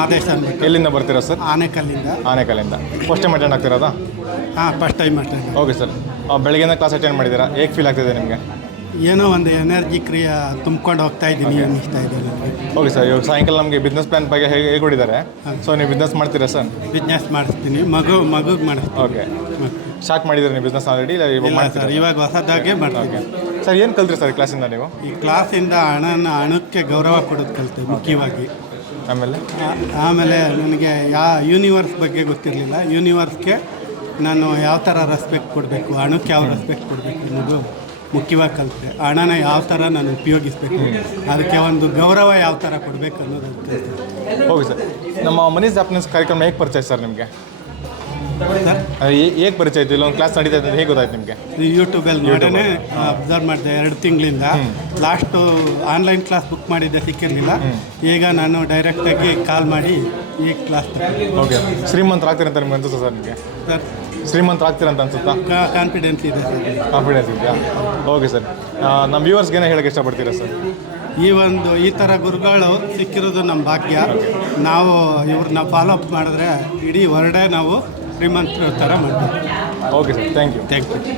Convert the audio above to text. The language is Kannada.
ಮಾದೇಶ್ ಅಂದ್ಬಿಟ್ಟು ಎಲ್ಲಿಂದ ಬರ್ತೀರಾ ಸರ್? ಆನೆಕಲ್ಲಿಂದ. ಆನೇಕಲ್ಲಿಂದ. ಫಸ್ಟ್ ಟೈಮ್ ಅಟೆಂಡ್ ಆಗ್ತಿರೋದಾ? ಹಾಂ, first time attend. Okay sir. ಬೆಳಗ್ಗೆಯಿಂದ ಕ್ಲಾಸ್ ಅಟೆಂಡ್ ಮಾಡಿದ್ದೀರಾ, ಹೇಗೆ ಫೀಲ್ ಆಗ್ತಿದೆ ನಿಮಗೆ? ಏನೋ ಒಂದು ಎನರ್ಜಿ ಕ್ರಿಯೆ ತುಂಬ್ಕೊಂಡು ಹೋಗ್ತಾ ಇದ್ದೀನಿ, ಅನ್ನಿಸ್ತಾ ಇದೆ ನನಗೆ. Okay sir. ಇವಾಗ ಸಾಯಂಕಾಲ ನಮಗೆ ಬಿಸ್ನೆಸ್ ಪ್ಲಾನ್ ಬಗ್ಗೆ ಹೇಗೆ ಕೊಟ್ಟಿದ್ದಾರೆ, ಸೊ ನೀವು ಬಿಸ್ನೆಸ್ ಮಾಡ್ತೀರಾ ಸರ್? ಬಿಸ್ನೆಸ್ ಮಾಡಿಸ್ತೀನಿ, ಮಗುಗೆ ಮಾಡಿಸ್ತೀನಿ. ಓಕೆ. ಸ್ಟಾರ್ಟ್ ಮಾಡಿದ್ದೀರಾ ನೀವು ಬಿಸ್ನೆಸ್ ಆಲ್ರೆಡಿ? ಇಲ್ಲ ಇವಾಗ ಇಲ್ಲ ಮಾಡ್ತೀರಾ? ಸರ್, ಇವಾಗ ಹೊಸದಾಗೆ ಮಾಡ್ತೀನಿ. ಸರ್ ಏನು ಕಲ್ತ್ರಿ ಸರ್ ಕ್ಲಾಸಿಂದ ನೀವು? ಈ ಕ್ಲಾಸಿಂದ ಹಣಕ್ಕೆ ಗೌರವ ಕೊಡೋದು ಕಲಿತೆ ಮುಖ್ಯವಾಗಿ. ಆಮೇಲೆ ನನಗೆ ಯೂನಿವರ್ಸ್ ಬಗ್ಗೆ ಗೊತ್ತಿರಲಿಲ್ಲ. ಯೂನಿವರ್ಸ್ಗೆ ನಾನು ಯಾವ ಥರ ರೆಸ್ಪೆಕ್ಟ್ ಕೊಡಬೇಕು, ಹಣಕ್ಕೆ ಯಾವ ರೆಸ್ಪೆಕ್ಟ್ ಕೊಡಬೇಕು ಅನ್ನೋದು ಮುಖ್ಯವಾಗಿ ಕಲಿತೆ. ಹಣನ ಯಾವ ಥರ ನಾನು ಉಪಯೋಗಿಸ್ಬೇಕು, ಅದಕ್ಕೆ ಒಂದು ಗೌರವ ಯಾವ ಥರ ಕೊಡಬೇಕು ಅನ್ನೋದು ಕಲಿತೆ. Okay sir. ನಮ್ಮ ಮನೀಸ್ ಹ್ಯಾಪಿನೆಸ್ ಕಾರ್ಯಕ್ರಮ ಹೇಗೆ ಪರಿಚಯ ಸರ್ ನಿಮಗೆ? ಸರ್, ಹೇಗೆ ಪರಿಚಯ ಆಯಿತು? ಇಲ್ಲೊಂದು ಕ್ಲಾಸ್ ನಡೀತಾ ಇದೆ, ಹೇಗೆ ಗೊತ್ತಾಯ್ತು ನಿಮಗೆ? ಯೂಟ್ಯೂಬಲ್ಲಿ ನೋಡೇ ಅಬ್ಸರ್ವ್ ಮಾಡಿದೆ 2 ತಿಂಗಳಿಂದ. ಲಾಸ್ಟು ಆನ್ಲೈನ್ ಕ್ಲಾಸ್ ಬುಕ್ ಮಾಡಿದ್ದೆ, ಸಿಕ್ಕಿರಲಿಲ್ಲ. ಈಗ ನಾನು ಡೈರೆಕ್ಟಾಗಿ ಕಾಲ್ ಮಾಡಿ ಈ ಕ್ಲಾಸ್ ತಗೊಂಡೆ. ಓಕೆ. ಶ್ರೀಮಂತರಾಗ್ತೀರಂತ ನಿಮ್ಗೆ ಅನ್ಸುತ್ತಾ ಸರ್ ನಿಮಗೆ? ಸರ್, ಶ್ರೀಮಂತರಾಗ್ತೀರಂತ ಅನ್ಸುತ್ತಾ? ಕಾನ್ಫಿಡೆನ್ಸ್ ಇದೆ ಸರ್. ಕಾನ್ಫಿಡೆನ್ಸ್ ಇದೆಯಾ? Okay sir. ನಮ್ಮ ವ್ಯೂವರ್ಸ್ಗೇನೆ ಹೇಳೋಕ್ಕೆ ಇಷ್ಟಪಡ್ತೀರಾ ಸರ್? ಈ ಥರ ಗುರುಗಳು ಸಿಕ್ಕಿರೋದು ನಮ್ಮ ಭಾಗ್ಯ. ನಾವು ಇವ್ರನ್ನ ಫಾಲೋ ಅಪ್ ಮಾಡಿದ್ರೆ ಇಡೀ ವರ್ಲ್ಡೇ ನಾವು ಶ್ರೀಮಂತರ ಥರ ಮಾಡ್ತೀವಿ. Okay sir, thank you. Thank you.